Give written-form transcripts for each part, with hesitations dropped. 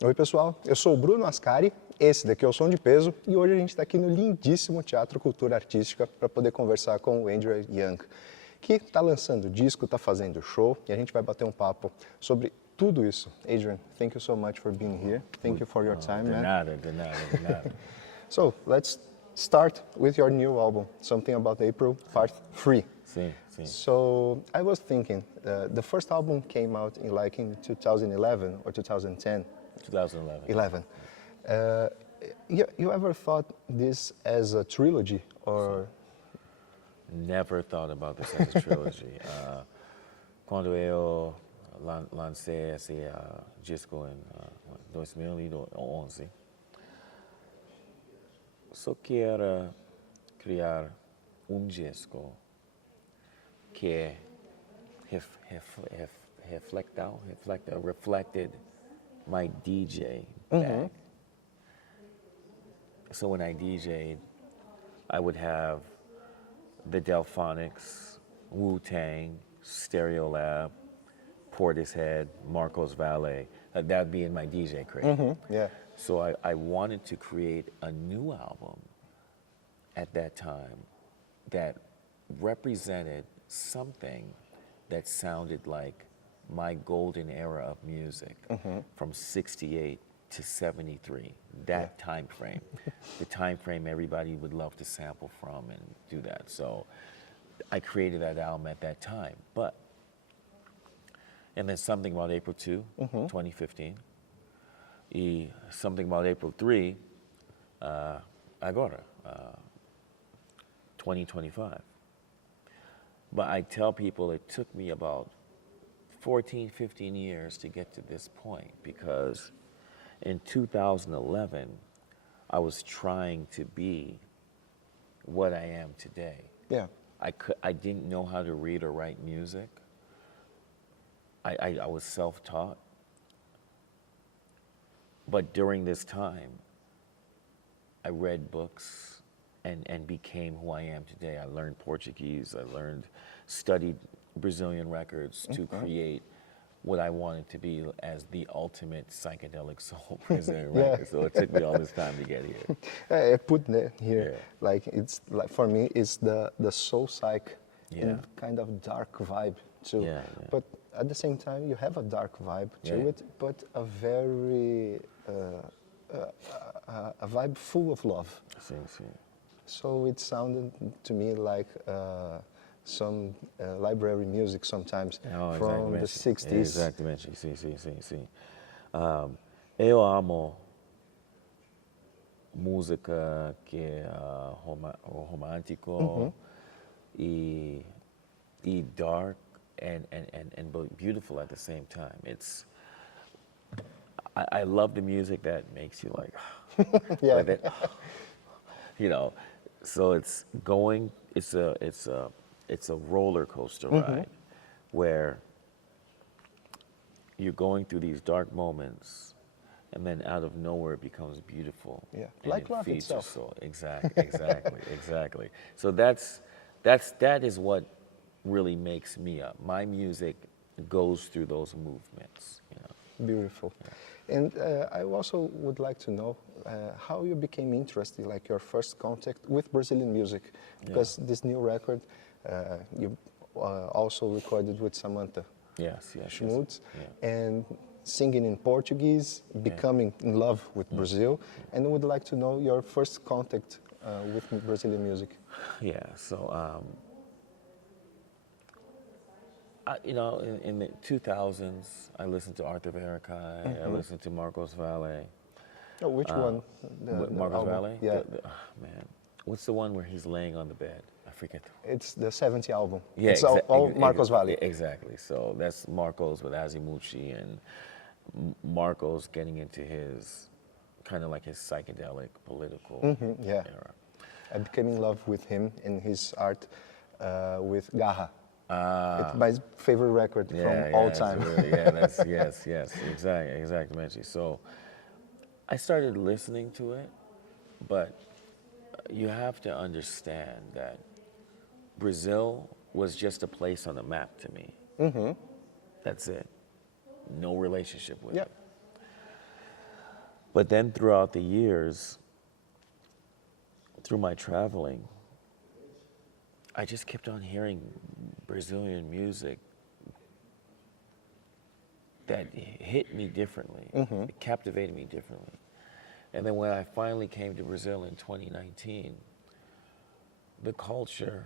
Oi, pessoal. Eu sou o Bruno Ascari, esse daqui é o Som de Peso e hoje a gente está aqui no lindíssimo Teatro Cultura Artística para poder conversar com o Andrew Young, que está lançando disco, está fazendo show e a gente vai bater um papo sobre tudo isso. Adrian, thank you so much for being here. Thank you for your time, man. De nada. So, let's start with your new album, Something About April, Part 3. Sim. So, I was thinking, the first album came out in 2011 or 2010. 2011. 11. You ever thought this as a trilogy or? Never thought about this as a trilogy. Quando eu lancei esse disco em 2011, só queria criar disco que reflected my DJ bag. So when I DJ'd, I would have the Delphonics, Wu-Tang, Stereolab, Portishead, Marcos Valle. That would be in my DJ crate. Yeah. So I wanted to create a new album at that time that represented something that sounded like my golden era of music from 68 to 73, that time frame. The time frame everybody would love to sample from and do that. So I created that album at that time. And then Something About April 2, 2015. E Something About April 3, agora, 2025. But I tell people it took me about 14, 15 years to get to this point because in 2011, I was trying to be what I am today. Yeah. I didn't know how to read or write music. I was self-taught. But during this time, I read books and became who I am today. I learned Portuguese. Studied Brazilian records to create what I wanted to be as the ultimate psychedelic soul Brazilian record. So it took me all this time to get here. I put that here, it's like for me, it's the soul psych and kind of dark vibe too. Yeah. But at the same time, you have a dark vibe to it, but a very a vibe full of love. Sim. So it sounded to me like some library music sometimes from the 60s. Exatamente, sim. Eu amo música que é romântico e dark and beautiful at the same time. I love the music that makes you like, so it's a roller coaster ride where you're going through these dark moments and then out of nowhere it becomes beautiful. Yeah, and like it love feeds itself. your soul. Exactly. So that is what really makes me up. My music goes through those movements. Beautiful. And I also would like to know how you became interested, like your first contact with Brazilian music, because this new record you also recorded with Samantha Schmutz, and singing in Portuguese, becoming in love with Brazil, and I would like to know your first contact with Brazilian music. Yeah, so in the 2000s, I listened to Arthur Verocai, I listened to Marcos Valle. Oh, which one? Marcos Valle? Yeah. Man, what's the one where he's laying on the bed? I forget. It's the 70th album. Yeah, it's all Marcos Valle. Exactly. So that's Marcos with Azimucci and Marcos getting into his kind of like his psychedelic political era. I became in love with him and his art with Garra. It's my favorite record from all time. Yes, exactly. So I started listening to it, but you have to understand that Brazil was just a place on the map to me. That's it. No relationship with it. But then throughout the years, through my traveling, I just kept on hearing Brazilian music that hit me differently, it captivated me differently. And then when I finally came to Brazil in 2019, the culture,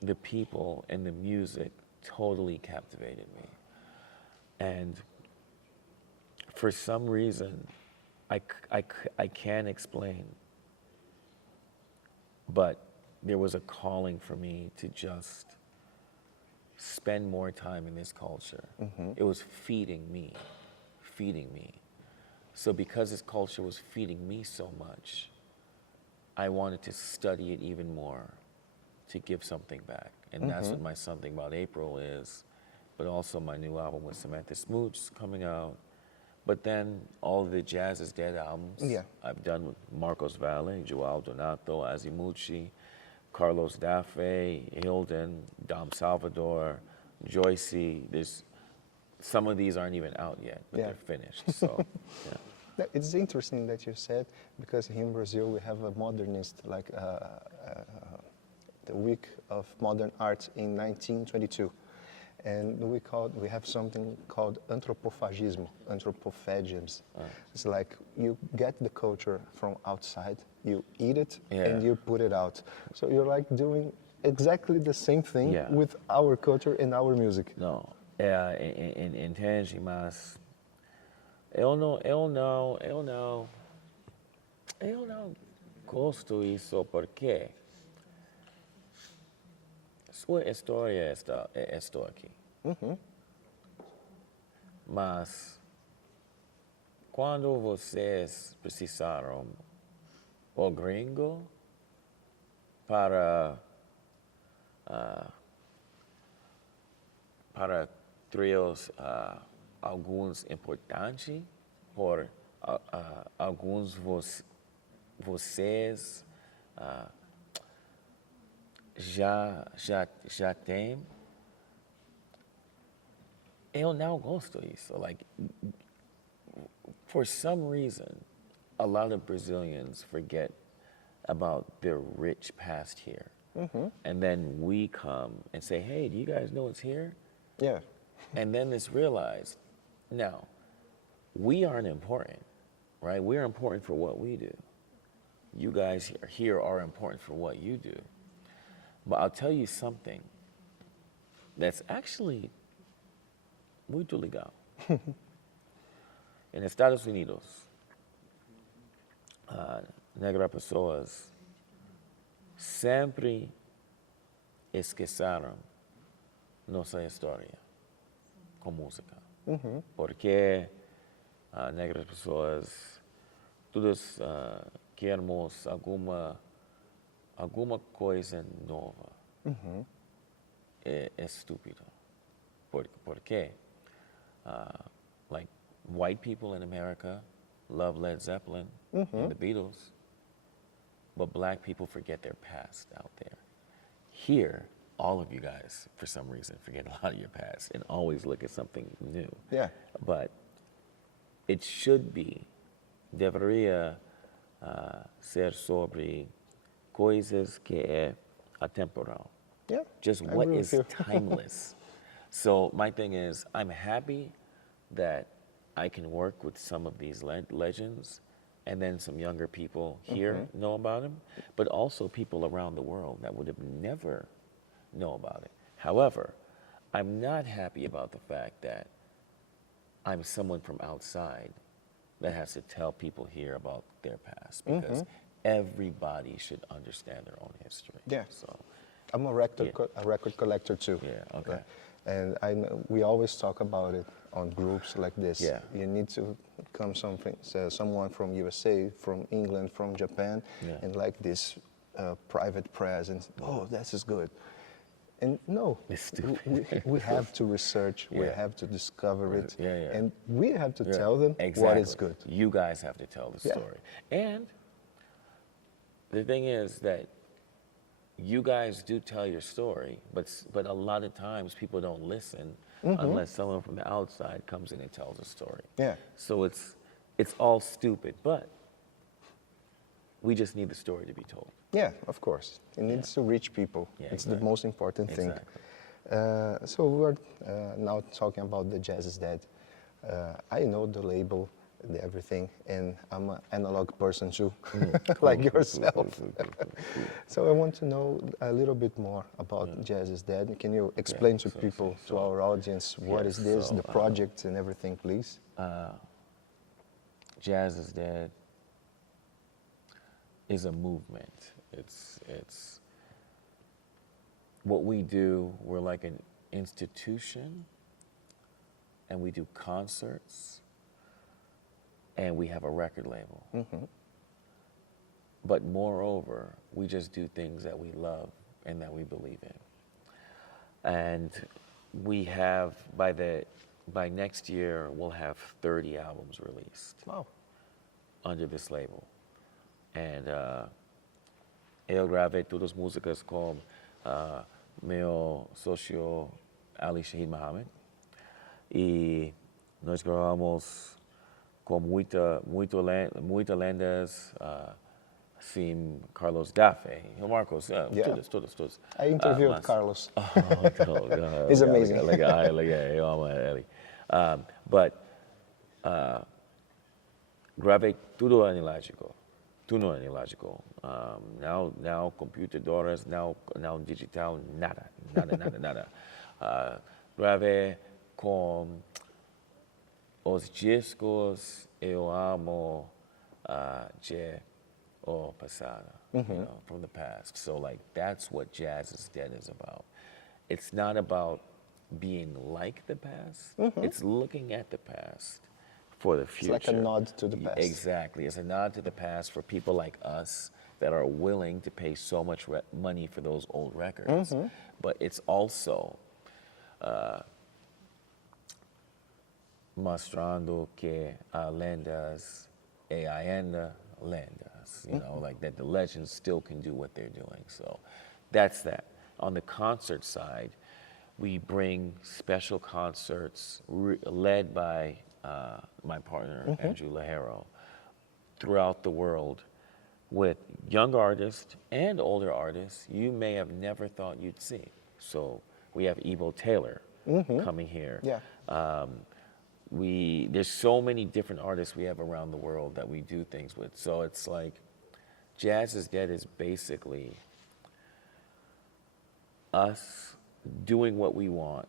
the people, and the music totally captivated me. And for some reason, I can't explain, but there was a calling for me to just spend more time in this culture. It was feeding me, feeding me. So because this culture was feeding me so much, I wanted to study it even more to give something back. And that's what my Something About April is, but also my new album with Samantha Smooch coming out. But then all of the Jazz is Dead albums I've done with Marcos Valle, Joao Donato, Azimucci, Carlos Dafe, Hilden, Dom Salvador, Joycey. There's some of these aren't even out yet, but they're finished. So, yeah. It's interesting that you said, because here in Brazil we have a modernist, like the week of modern art in 1922. And we have something called anthropophagism, anthropophagisms. It's like you get the culture from outside, you eat it, and you put it out. So you're like doing exactly the same thing with our culture and our music. No, entende, mas eu não gosto isso porque sua história estou aqui. Mas quando vocês precisaram o gringo para trios alguns importantes por alguns vocês já tem. Eu não gosto disso. Like, for some reason, a lot of Brazilians forget about their rich past here. And then we come and say, hey, do you guys know what's here? Yeah. And then it's realized, no, we aren't important, right? We're important for what we do. You guys here are important for what you do. But I'll tell you something that's actually muito legal. Em Estados Unidos, negras pessoas sempre esqueceram nossa história com música. Porque negras pessoas, todos queremos alguma coisa nova. É estúpido. Por quê? Like white people in America love Led Zeppelin and the Beatles, but black people forget their past out there. Here, all of you guys, for some reason, forget a lot of your past and always look at something new. Yeah. But it should be, deveria ser sobre coisas que é atemporal. Yeah. Just I what agree is with you. timeless. So my thing is, I'm happy that I can work with some of these legends, and then some younger people here know about them, but also people around the world that would have never know about it. However, I'm not happy about the fact that I'm someone from outside that has to tell people here about their past, because everybody should understand their own history. Yeah. So, I'm a record collector too. Yeah, okay. And I know we always talk about it on groups like this. Yeah. You need to come someone from USA, from England, from Japan, and like this private presence. Oh, this is good. And no, It's stupid. we have to research. We Yeah. have to discover it, Yeah. and we have to tell them exactly. what is good. You guys have to tell the Yeah. story. And the thing is that you guys do tell your story, but a lot of times people don't listen unless someone from the outside comes in and tells a story. Yeah. So it's it's all stupid, but we just need the story to be told. Yeah, of course. It needs to reach people. Yeah, It's exactly. the most important thing. Exactly. So we're now talking about the Jazz is Dead. I know the label, the everything, and I'm an analog person too, like yourself. So I want to know a little bit more about Jazz is Dead. Can you explain to people, to our audience, what is this, the project and everything, please? Jazz is Dead is a movement. It's what we do. We're like an institution, and we do concerts, and we have a record label. But moreover, we just do things that we love and that we believe in. And we have, by next year, we'll have 30 albums released. Wow. Under this label. And eu gravei todas as músicas com meu sócio Ali Shahid Mohammed. E nós gravamos com muita lendas, assim, Carlos Daffé, Marcos, todos. I interviewed Carlos. Oh, He's amazing. Legal, eu amo ele. But gravei tudo analógico. Now computadoras, now digital, nada. Gravei com os discos, eu amo de passado, you know, from the past. So like that's what Jazz is Dead is about. It's not about being like the past. It's looking at the past for the future. It's like a nod to the past. Exactly. It's a nod to the past for people like us that are willing to pay so much money for those old records. But it's also mostrando que lendas ainda lendas. You know, like that the legends still can do what they're doing. So that's that. On the concert side, we bring special concerts led by my partner, Andrew Lahero, throughout the world with young artists and older artists you may have never thought you'd see. So we have Ebo Taylor coming here. Yeah. There's so many different artists we have around the world that we do things with. So it's like Jazz is Dead is basically us doing what we want,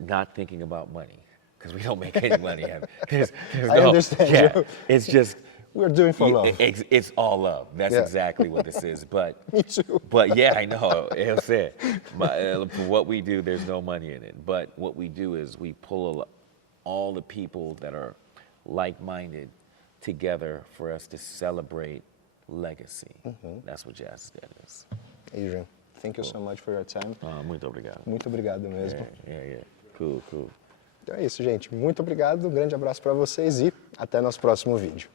not thinking about money, because we don't make any money. I understand you. It's just We're doing for love. It's all love. That's exactly what this is. But Me too. But yeah, I know. He'll say it. For what we do, there's no money in it. But what we do is we pull all the people that are like-minded together for us to celebrate legacy. That's what Jazz is Dead is. Adrian, thank you so much for your time. Muito obrigado. Muito obrigado mesmo. Yeah. Cool. Então é isso, gente. Muito obrigado, um grande abraço para vocês e até nosso próximo vídeo.